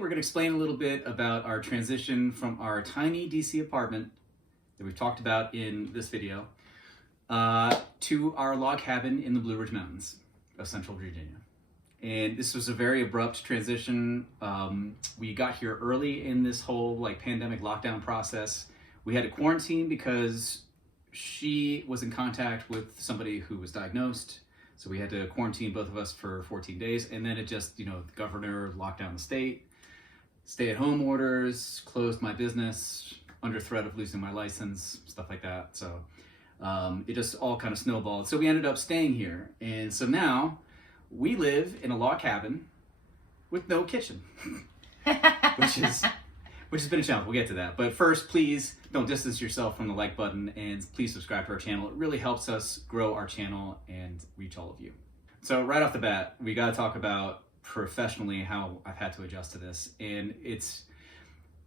we're going to explain a little bit about our transition from our tiny DC apartment that we've talked about in this video to our log cabin in the Blue Ridge Mountains of Central Virginia. And this was a very abrupt transition. We got here early in this whole pandemic lockdown process. We had to quarantine because she was in contact with somebody who was diagnosed. So we had to quarantine both of us for 14 days. And then it just, the governor locked down the state, stay-at-home orders, closed my business under threat of losing my license, stuff like that. So it just all kind of snowballed. So we ended up staying here. And so now we live in a log cabin with no kitchen, which has been a challenge. We'll get to that. But first, please don't distance yourself from the like button and please subscribe to our channel. It really helps us grow our channel and reach all of you. So right off the bat, we got to talk about professionally how I've had to adjust to this. And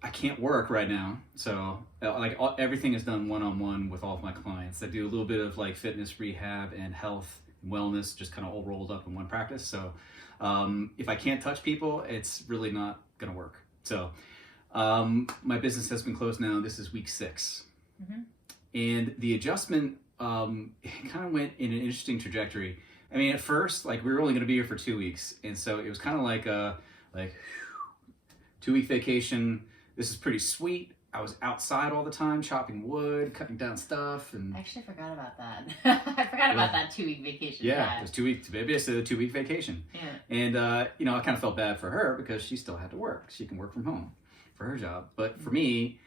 I can't work right now. So everything is done one-on-one with all of my clients. I do a little bit of fitness rehab and health and wellness, just kind of all rolled up in one practice. So if I can't touch people, it's really not going to work. So my business has been closed now. This is week 6. Mm-hmm. And the adjustment, it kind of went in an interesting trajectory. I mean, at first, we were only going to be here for 2 weeks. And so it was kind of like a 2-week vacation. This is pretty sweet. I was outside all the time, chopping wood, cutting down stuff. And I actually forgot about that. I forgot about that 2-week vacation. Yeah, it was 2 weeks, basically a 2-week vacation. Yeah. And, I kind of felt bad for her because she still had to work. She can work from home for her job. But for me,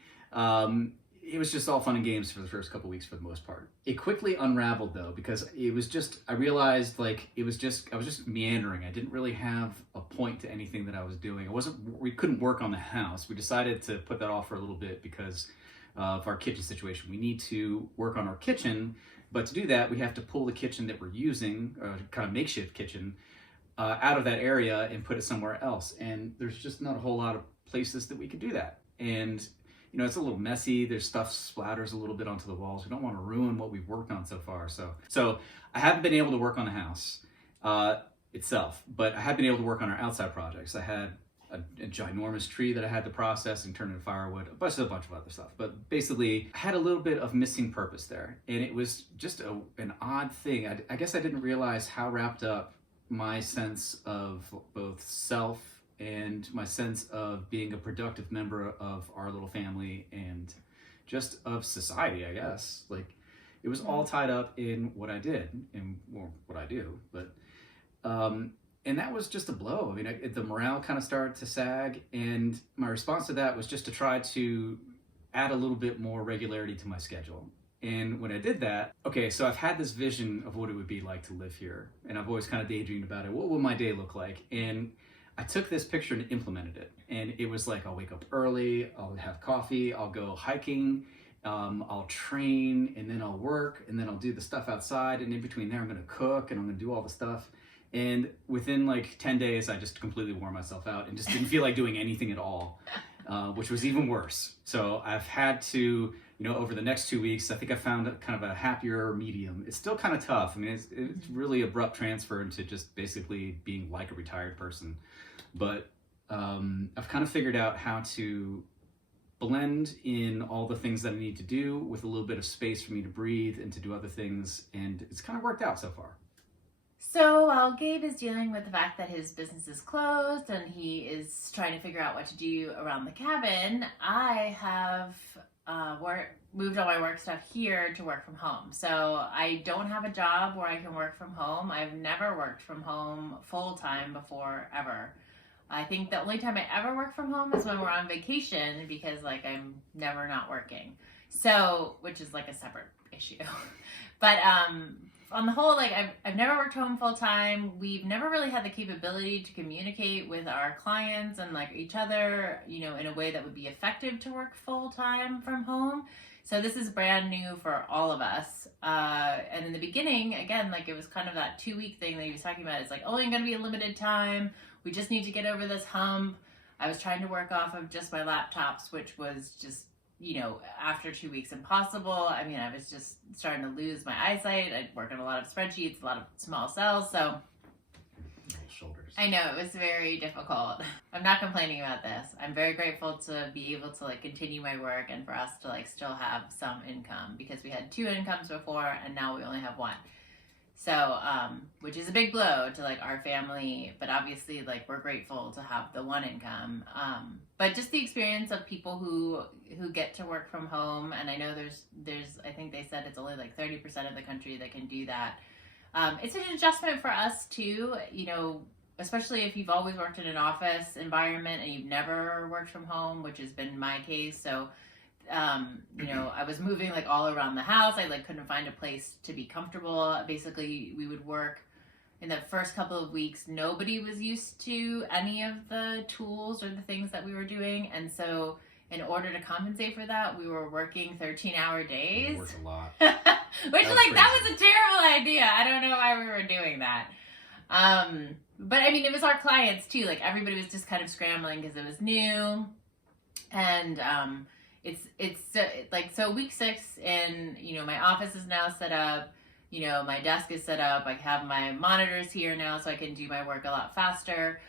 it was just all fun and games for the first couple weeks for the most part. It quickly unraveled though, because it was just, I realized I was just meandering. I didn't really have a point to anything that I was doing. We couldn't work on the house. We decided to put that off for a little bit because of our kitchen situation. We need to work on our kitchen, but to do that, we have to pull the kitchen that we're using, kind of makeshift kitchen, out of that area and put it somewhere else. And there's just not a whole lot of places that we could do that. And it's a little messy. There's stuff splatters a little bit onto the walls. We don't want to ruin what we've worked on so far. So I haven't been able to work on the house itself, but I have been able to work on our outside projects. I had a ginormous tree that I had to process and turn into firewood, a bunch of other stuff. But basically, I had a little bit of missing purpose there. And it was just an odd thing. I guess I didn't realize how wrapped up my sense of both self and my sense of being a productive member of our little family and just of society, I guess. It was all tied up in what I did and what I do. But and that was just a blow. I mean, the morale kind of started to sag, and my response to that was just to try to add a little bit more regularity to my schedule. And when I did that, so I've had this vision of what it would be like to live here, and I've always kind of daydreamed about it. What would my day look like? And I took this picture and implemented it. And it was I'll wake up early, I'll have coffee, I'll go hiking, I'll train, and then I'll work, and then I'll do the stuff outside. And in between there, I'm going to cook and I'm going to do all the stuff. And within 10 days, I just completely wore myself out and just didn't feel like doing anything at all, which was even worse. So I've had to, over the next 2 weeks, I think I found kind of a happier medium. It's still kind of tough. I mean, it's really abrupt transfer into just basically being like a retired person. But I've kind of figured out how to blend in all the things that I need to do with a little bit of space for me to breathe and to do other things. And it's kind of worked out so far. So while Gabe is dealing with the fact that his business is closed and he is trying to figure out what to do around the cabin, I have moved all my work stuff here to work from home. So I don't have a job where I can work from home. I've never worked from home full time before, ever. I think the only time I ever work from home is when we're on vacation, because I'm never not working. So, which is a separate issue. But on the whole, I've never worked home full time. We've never really had the capability to communicate with our clients and each other, in a way that would be effective to work full time from home. So this is brand new for all of us. And in the beginning, again, it was kind of that 2-week thing that he was talking about. It's only going to be a limited time. We just need to get over this hump. I was trying to work off of just my laptops, which was just, after 2 weeks impossible. I mean, I was just starting to lose my eyesight. I'd work on a lot of spreadsheets, a lot of small cells. So shoulders. I know, it was very difficult. I'm not complaining about this. I'm very grateful to be able to like continue my work and for us to like still have some income, because we had 2 incomes before and now we only have 1. So, which is a big blow to like our family, but obviously like we're grateful to have the 1 income. But just the experience of people who get to work from home, and I know there's I think they said it's only like 30% of the country that can do that. It's an adjustment for us too, you know, especially if you've always worked in an office environment and you've never worked from home, which has been my case. So, you know, I was moving like all around the house. I like couldn't find a place to be comfortable. Basically, we would work in the first couple of weeks. Nobody was used to any of the tools or the things that we were doing. And so in order to compensate for that, we were working 13-hour days. We worked a lot. Which, like, that was a terrible idea. I don't know why we were doing that. But, I mean, it was our clients, too. Like, everybody was just kind of scrambling because it was new. And so week 6 in, you know, my office is now set up. You know, my desk is set up. I have my monitors here now so I can do my work a lot faster.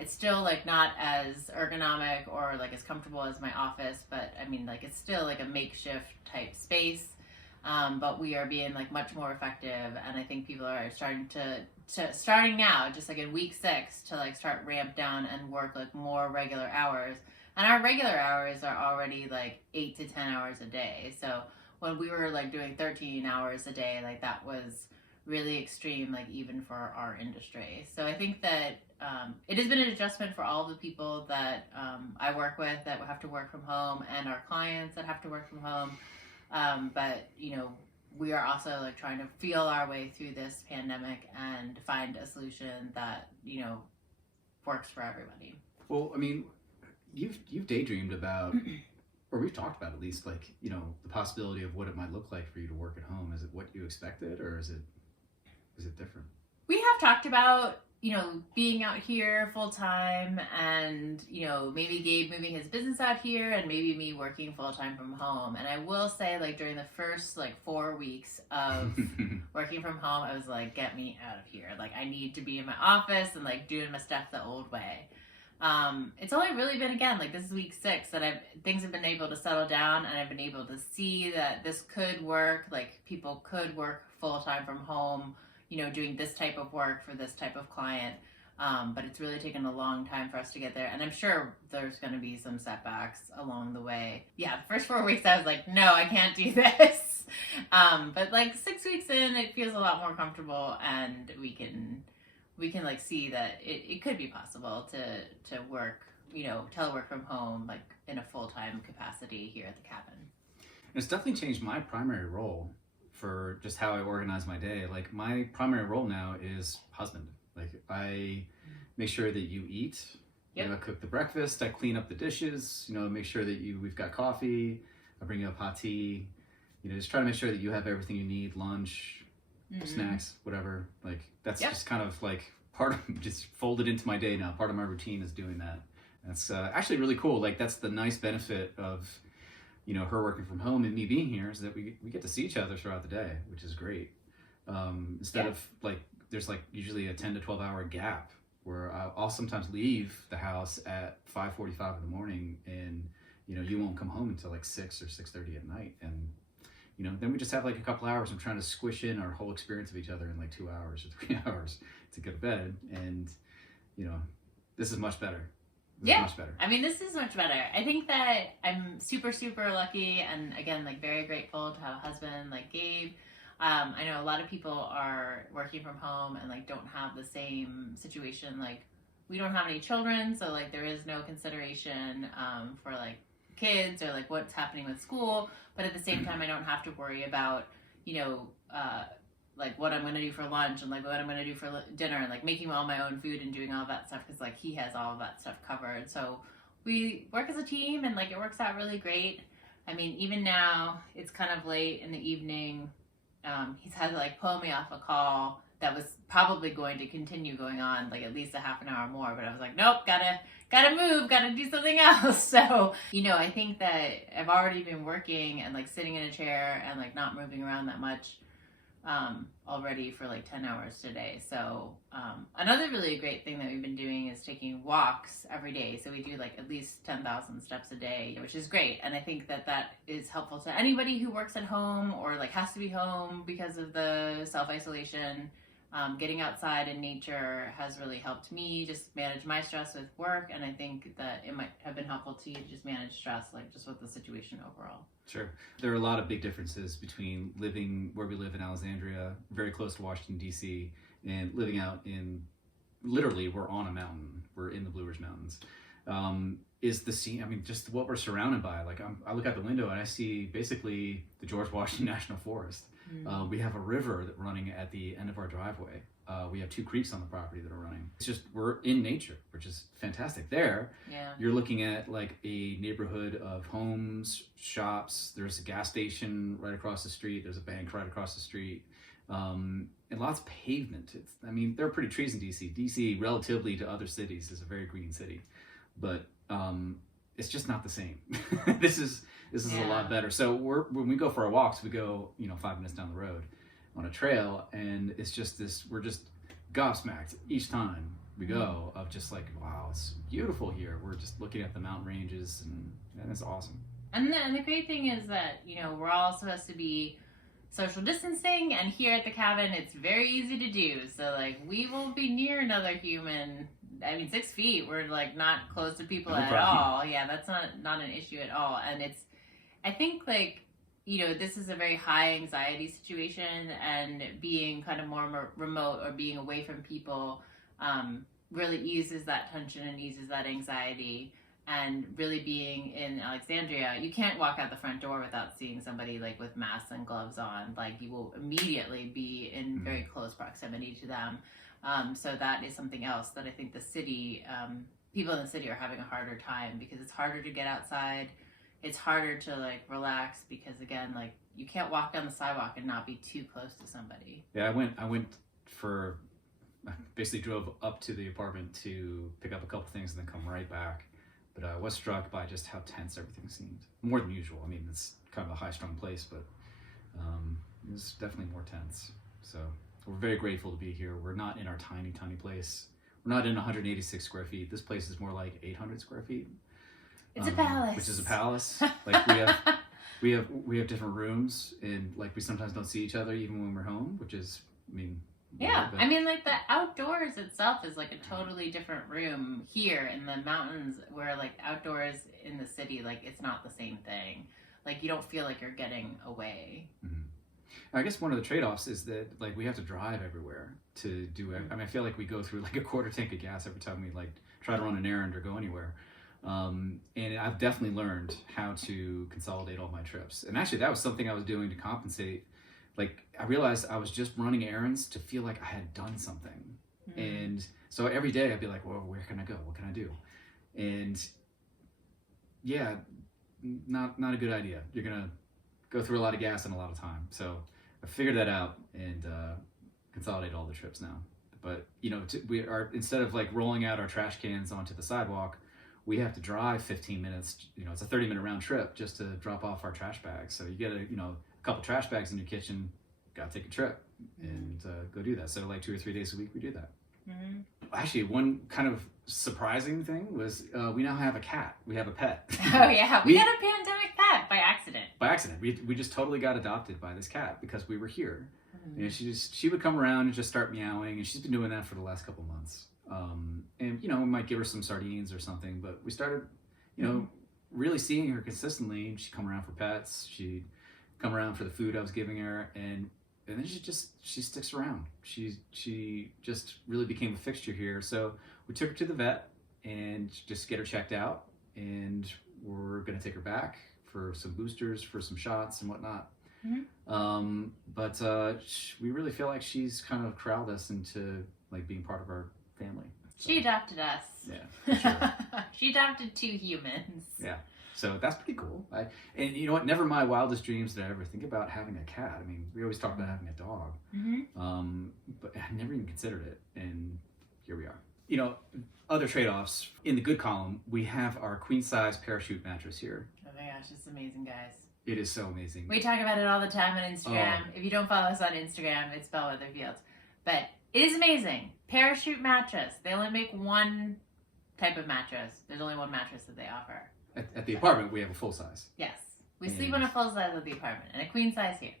It's still like not as ergonomic or like as comfortable as my office, but I mean, like it's still like a makeshift type space. But we are being like much more effective, and I think people are starting now, just like in week 6, to like start ramp down and work like more regular hours. And our regular hours are already like 8 to 10 hours a day. So when we were like doing 13 hours a day, like that was really extreme, like even for our industry. So I think that it has been an adjustment for all the people that I work with that have to work from home, and our clients that have to work from home. But, you know, we are also like trying to feel our way through this pandemic and find a solution that, you know, works for everybody. Well, I mean, you've daydreamed about, or we've talked about at least, like, you know, the possibility of what it might look like for you to work at home. Is it what you expected, or is it different? We have talked about, you know, being out here full time, and, you know, maybe Gabe moving his business out here and maybe me working full time from home. And I will say, like, during the first like 4 weeks of working from home, I was like, get me out of here. Like, I need to be in my office and like doing my stuff the old way. It's only really been, again, like this is week 6 that things have been able to settle down, and I've been able to see that this could work. Like, people could work full time from home, you know, doing this type of work for this type of client. But it's really taken a long time for us to get there. And I'm sure there's going to be some setbacks along the way. Yeah, the first 4 weeks I was like, no, I can't do this. But like 6 weeks in, it feels a lot more comfortable, and we can like see that it could be possible to work, you know, telework from home, like in a full-time capacity here at the cabin. It's definitely changed my primary role for just how I organize my day. Like, my primary role now is husband. Like, I make sure that you eat. Yep. You know, I cook the breakfast, I clean up the dishes, you know, make sure that we've got coffee, I bring you up hot tea, you know, just try to make sure that you have everything you need, lunch, snacks, whatever. Like, that's just kind of like part of, just folded into my day now. Part of my routine is doing that. That's actually really cool. Like, that's the nice benefit of, you know, her working from home and me being here, is that we get to see each other throughout the day, which is great. Instead of like, there's like usually a 10 to 12 hour gap where I'll sometimes leave the house at 5:45 in the morning, and, you know, you won't come home until like 6 or 6:30 at night. And, you know, then we just have like a couple hours. I'm trying to squish in our whole experience of each other in like 2 hours or 3 hours to go to bed. And, you know, this is much better. Much better. I mean, this is much better. I think that I'm super, super lucky, and again, like very grateful to have a husband like Gabe. I know a lot of people are working from home and like don't have the same situation. Like, we don't have any children, so like there is no consideration for like kids or like what's happening with school. But at the same time, I don't have to worry about, you know, like what I'm going to do for lunch and like what I'm going to do for dinner, and like making all my own food and doing all that stuff, because like he has all of that stuff covered. So we work as a team, and like it works out really great. I mean, even now it's kind of late in the evening. He's had to like pull me off a call that was probably going to continue going on like at least a half an hour more, but I was like, nope, gotta move, gotta do something else. So, you know, I think that I've already been working and like sitting in a chair and like not moving around that much already for like 10 hours today. So another really great thing that we've been doing is taking walks every day. So we do like at least 10,000 steps a day, which is great. And I think that that is helpful to anybody who works at home or like has to be home because of the self-isolation. Getting outside in nature has really helped me just manage my stress with work, and I think that it might have been helpful to you to just manage stress, like just with the situation overall. Sure. There are a lot of big differences between living where we live in Alexandria, very close to Washington, D.C., and living out in, literally, we're on a mountain. We're in the Blue Ridge Mountains. Is the scene, I mean, just what we're surrounded by. Like, I look out the window and I see basically the George Washington National Forest. We have a river that running at the end of our driveway. We have 2 creeks on the property that are running. It's just, we're in nature, which is fantastic. There, you're looking at like a neighborhood of homes, shops. There's a gas station right across the street. There's a bank right across the street. And lots of pavement. I mean, there are pretty trees in DC. DC, relatively to other cities, is a very green city. But it's just not the same. This is a lot better. So when we go for our walks, we go 5 minutes down the road on a trail, and it's just this. We're just gobsmacked each time we go of just like, wow, it's beautiful here. We're just looking at the mountain ranges, and it's awesome. And the great thing is that we're all supposed to be social distancing, and here at the cabin, it's very easy to do. So like, we won't be near another human. I mean, 6 feet, we're like not close to people at all. Yeah, that's not an issue at all. And I think like, this is a very high anxiety situation, and being kind of more remote or being away from people really eases that tension and eases that anxiety. And really being in Alexandria, you can't walk out the front door without seeing somebody like with masks and gloves on. Like, you will immediately be in very close proximity to them. So that is something else that I think the city, people in the city are having a harder time, because it's harder to get outside. It's harder to like relax because, again, like, you can't walk down the sidewalk and not be too close to somebody. Yeah, I basically drove up to the apartment to pick up a couple things and then come right back. But I was struck by just how tense everything seemed. More than usual. I mean, it's kind of a high-strung place, but it was definitely more tense. So we're very grateful to be here. We're not in our tiny, tiny place. We're not in 186 square feet. This place is more like 800 square feet. It's a palace. Which is a palace. Like, we have different rooms, and like, we sometimes don't see each other even when we're home, which is, I mean, yeah, I mean, like, the outdoors itself is like a totally different room here in the mountains, where like outdoors in the city, like, it's not the same thing. Like, you don't feel like you're getting away. I guess one of the trade-offs is that like, we have to drive everywhere to do it. I mean, I feel like we go through like a quarter tank of gas every time we like try to run an errand or go anywhere. And I've definitely learned how to consolidate all my trips. And actually, that was something I was doing to compensate. Like, I realized I was just running errands to feel like I had done something. And so every day I'd be like, well, where can I go? What can I do? And yeah, not a good idea. You're going to go through a lot of gas and a lot of time. So I figured that out and consolidate all the trips now. But, we are, instead of like rolling out our trash cans onto the sidewalk, we have to drive 15 minutes. It's a 30-minute round trip just to drop off our trash bags. So you get a couple trash bags in your kitchen, got to take a trip and go do that. So like 2 or 3 days a week we do that. Actually, one kind of surprising thing was we now have a cat. We have a pet. Oh yeah, we got a pandemic pet by accident. By accident. We just totally got adopted by this cat because we were here. And she would come around and just start meowing, and she's been doing that for the last couple months. And we might give her some sardines or something, but we started really seeing her consistently. She'd come around for pets, she'd come around for the food I was giving her, and then she sticks around. She just really became a fixture here. So we took her to the vet and just get her checked out, and we're gonna take her back for some boosters, for some shots and whatnot. But we really feel like she's kind of corralled us into like being part of our family. So, she adopted us. Yeah, for sure. She adopted 2 humans. Yeah, so that's pretty cool. And you know what? Never in my wildest dreams did I ever think about having a cat. I mean, we always talk about having a dog, but I never even considered it, and here we are. Other trade-offs in the good column, we have our queen-size parachute mattress here. Oh my gosh, it's amazing, guys. It is so amazing. We talk about it all the time on Instagram. If you don't follow us on Instagram, it's Bellwether Fields. But it is amazing. Parachute mattress. They only make one type of mattress. There's only one mattress that they offer. At the apartment, we have a full size. Yes. We sleep on a full size at the apartment and a queen size here.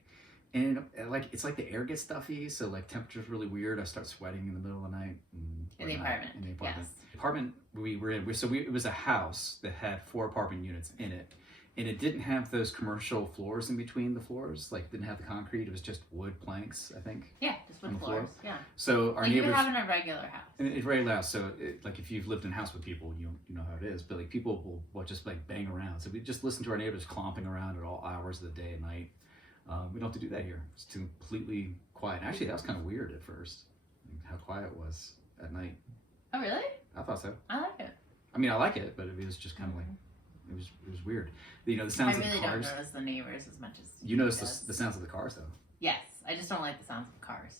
And it's like the air gets stuffy, so like temperature's really weird. I start sweating in the middle of the night. In the apartment. Yes. The apartment we were in, it was a house that had 4 apartment units in it. And it didn't have those commercial floors in between the floors. Like, didn't have the concrete. It was just wood planks, I think. Yeah, just wood floors. Yeah. So our like neighbors... you would have in a regular house. And it's very loud. So, like, if you've lived in a house with people, you know how it is. But, like, people will just, like, bang around. So we just listen to our neighbors clomping around at all hours of the day and night. We don't have to do that here. It's completely quiet. And actually, that was kind of weird at first, how quiet it was at night. Oh, really? I thought so. I like it. I mean, I like it, but it was just kind of like... It was weird. The sounds of the cars. I really don't notice the neighbors as much as you notice the sounds of the cars, though. Yes, I just don't like the sounds of cars.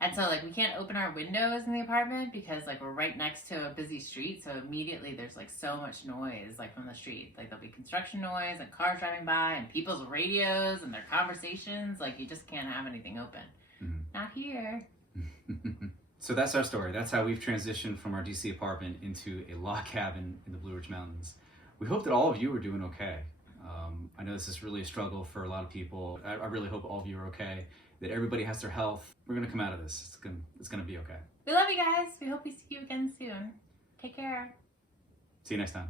And so, like, we can't open our windows in the apartment because, like, we're right next to a busy street. So immediately there's, like, so much noise, like, from the street. Like, there'll be construction noise and cars driving by and people's radios and their conversations. Like, you just can't have anything open. Mm-hmm. Not here. So that's our story. That's how we've transitioned from our DC apartment into a log cabin in the Blue Ridge Mountains. We hope that all of you are doing okay. I know this is really a struggle for a lot of people. I really hope all of you are okay, that everybody has their health. We're going to come out of this. It's gonna be okay. We love you guys. We hope we see you again soon. Take care. See you next time.